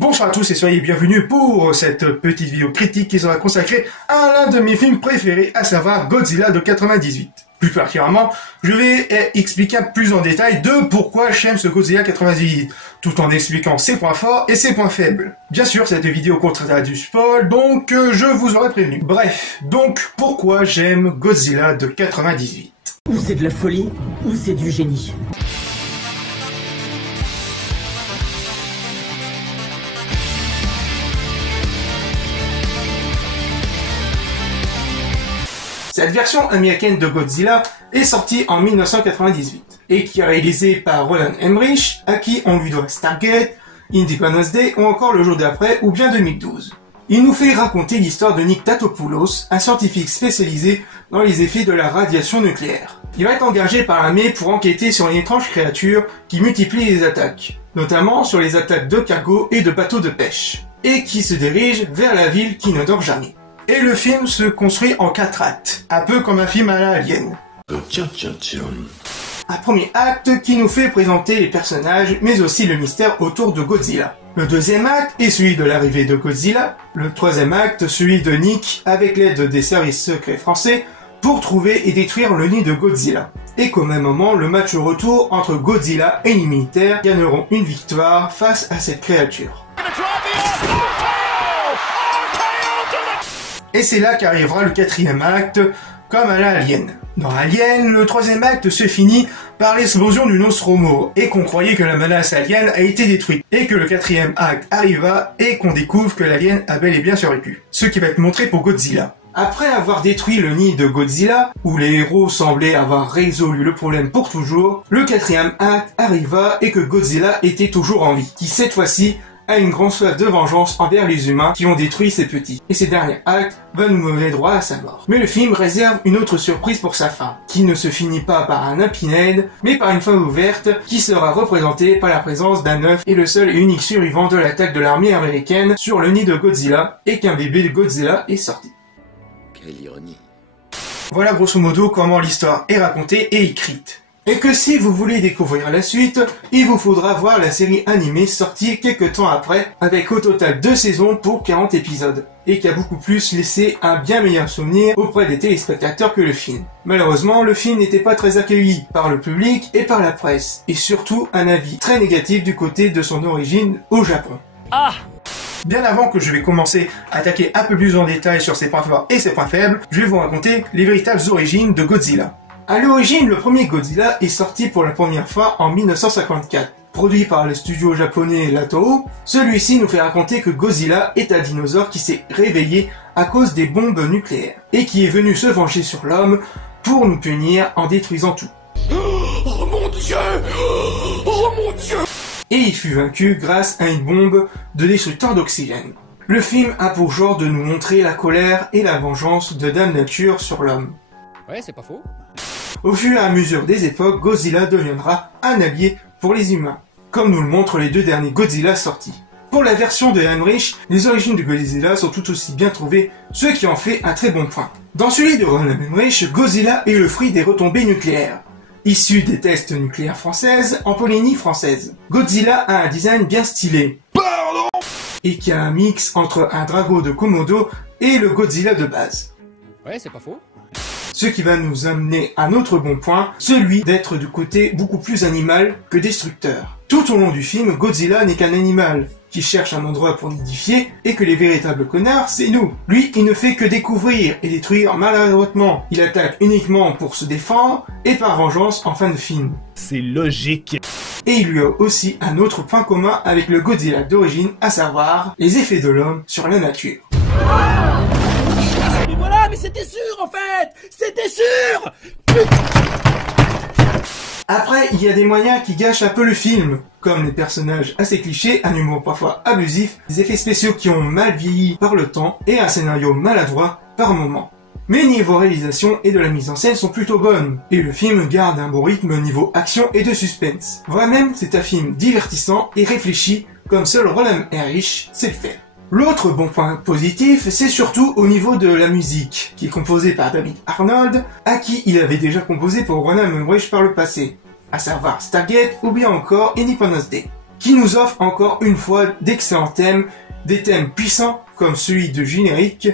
Bonsoir à tous et soyez bienvenus pour cette petite vidéo critique qui sera consacrée à l'un de mes films préférés, à savoir Godzilla de 98. Plus particulièrement, je vais expliquer plus en détail de pourquoi j'aime ce Godzilla 98, tout en expliquant ses points forts et ses points faibles. Bien sûr, cette vidéo contiendra du spoil, donc je vous aurais prévenu. Bref, donc pourquoi j'aime Godzilla de 98. Ou c'est de la folie, ou c'est du génie. Cette version américaine de Godzilla est sortie en 1998 et qui est réalisée par Roland Emmerich, à qui on lui doit Stargate, Independence Day ou encore Le Jour d'après ou bien 2012. Il nous fait raconter l'histoire de Nick Tatopoulos, un scientifique spécialisé dans les effets de la radiation nucléaire. Il va être engagé par l'armée pour enquêter sur une étrange créature qui multiplie les attaques, notamment sur les attaques de cargo et de bateaux de pêche, et qui se dirige vers la ville qui ne dort jamais. Et le film se construit en 4 actes, un peu comme un film à la Alien. Un premier acte qui nous fait présenter les personnages, mais aussi le mystère autour de Godzilla. Le deuxième acte est celui de l'arrivée de Godzilla. Le troisième acte, celui de Nick, avec l'aide des services secrets français, pour trouver et détruire le nid de Godzilla. Et qu'au même moment, le match retour entre Godzilla et les militaires gagneront une victoire face à cette créature. Et c'est là qu'arrivera le quatrième acte, comme à la Alien. Dans Alien, le troisième acte se finit par l'explosion du Nostromo, et qu'on croyait que la menace alien a été détruite, et que le quatrième acte arriva, et qu'on découvre que l'alien a bel et bien survécu. Ce qui va être montré pour Godzilla. Après avoir détruit le nid de Godzilla, où les héros semblaient avoir résolu le problème pour toujours, le quatrième acte arriva et que Godzilla était toujours en vie, qui cette fois-ci a une grande soif de vengeance envers les humains qui ont détruit ses petits. Et ces derniers actes va nous mener droit à sa mort. Mais le film réserve une autre surprise pour sa fin, qui ne se finit pas par un happy end, mais par une fin ouverte qui sera représentée par la présence d'un œuf et le seul et unique survivant de l'attaque de l'armée américaine sur le nid de Godzilla, et qu'un bébé de Godzilla est sorti. Quelle ironie. Voilà grosso modo comment l'histoire est racontée et écrite. Et que si vous voulez découvrir la suite, il vous faudra voir la série animée sortie quelques temps après, avec au total 2 saisons pour 40 épisodes, et qui a beaucoup plus laissé un bien meilleur souvenir auprès des téléspectateurs que le film. Malheureusement, le film n'était pas très accueilli par le public et par la presse, et surtout un avis très négatif du côté de son origine au Japon. Bien avant que je vais commencer à attaquer un peu plus en détail sur ses points forts et ses points faibles, je vais vous raconter les véritables origines de Godzilla. À l'origine, le premier Godzilla est sorti pour la première fois en 1954. Produit par le studio japonais la Toho, celui-ci nous fait raconter que Godzilla est un dinosaure qui s'est réveillé à cause des bombes nucléaires, et qui est venu se venger sur l'homme pour nous punir en détruisant tout. Oh mon Dieu! Oh mon Dieu! Et il fut vaincu grâce à une bombe de destructeur d'oxygène. Le film a pour genre de nous montrer la colère et la vengeance de Dame Nature sur l'homme. Ouais, c'est pas faux. Au fur et à mesure des époques, Godzilla deviendra un allié pour les humains, comme nous le montrent les 2 derniers Godzilla sortis. Pour la version de Emmerich, les origines de Godzilla sont tout aussi bien trouvées, ce qui en fait un très bon point. Dans celui de Roland Emmerich, Godzilla est le fruit des retombées nucléaires, issu des tests nucléaires françaises en Polynésie française. Godzilla a un design bien stylé, et qui a un mix entre un Drago de Komodo et le Godzilla de base. Ouais, c'est pas faux. Ce qui va nous amener à un autre bon point, celui d'être du côté beaucoup plus animal que destructeur. Tout au long du film, Godzilla n'est qu'un animal, qui cherche un endroit pour nidifier, et que les véritables connards, c'est nous. Lui, il ne fait que découvrir et détruire maladroitement. Il attaque uniquement pour se défendre, et par vengeance en fin de film. C'est logique. Et il lui a aussi un autre point commun avec le Godzilla d'origine, à savoir les effets de l'homme sur la nature. Mais voilà, mais c'était sûr en fait! C'était sûr! Après, il y a des moyens qui gâchent un peu le film, comme les personnages assez clichés, un humour parfois abusif, des effets spéciaux qui ont mal vieilli par le temps, et un scénario maladroit par moments. Mais niveau réalisation et de la mise en scène sont plutôt bonnes, et le film garde un bon rythme au niveau action et de suspense. Vraiment, c'est un film divertissant et réfléchi, comme seul Roland Emmerich sait le faire. L'autre bon point positif, c'est surtout au niveau de la musique, qui est composée par David Arnold, à qui il avait déjà composé pour Roland Emmerich par le passé, à savoir Stargate ou bien encore Independence Day. qui nous offre encore une fois d'excellents thèmes, des thèmes puissants comme celui de générique.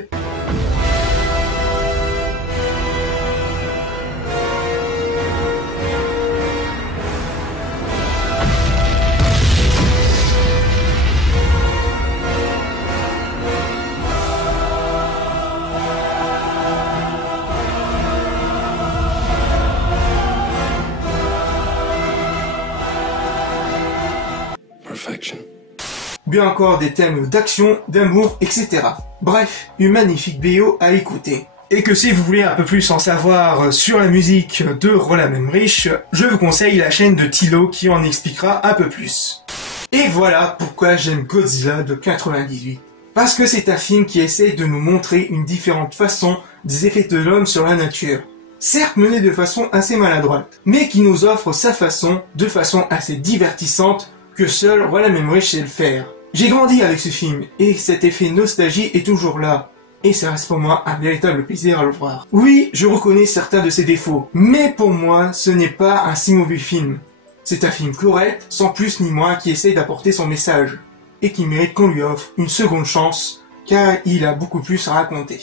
Bien encore des thèmes d'action, d'amour, etc. Bref, une magnifique BO à écouter. Et que si vous voulez un peu plus en savoir sur la musique de Roland Emmerich, je vous conseille la chaîne de Thilo qui en expliquera un peu plus. Et voilà pourquoi j'aime Godzilla de 98. Parce que c'est un film qui essaie de nous montrer une différente façon des effets de l'homme sur la nature. Certes mené de façon assez maladroite, mais qui nous offre sa façon, de façon assez divertissante, que seul Roland Emmerich sait le faire. J'ai grandi avec ce film, et cet effet nostalgie est toujours là. Et ça reste pour moi un véritable plaisir à le voir. Oui, je reconnais certains de ses défauts, mais pour moi, ce n'est pas un si mauvais film. C'est un film correct, sans plus ni moins, qui essaye d'apporter son message, et qui mérite qu'on lui offre une seconde chance, car il a beaucoup plus à raconter.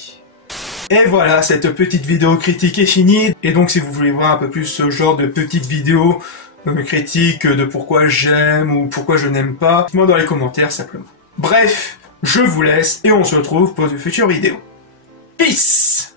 Et voilà, cette petite vidéo critique est finie, et donc si vous voulez voir un peu plus ce genre de petites vidéos, critique de pourquoi j'aime ou pourquoi je n'aime pas, dites-moi dans les commentaires simplement. Bref, je vous laisse et on se retrouve pour de futures vidéos. Peace!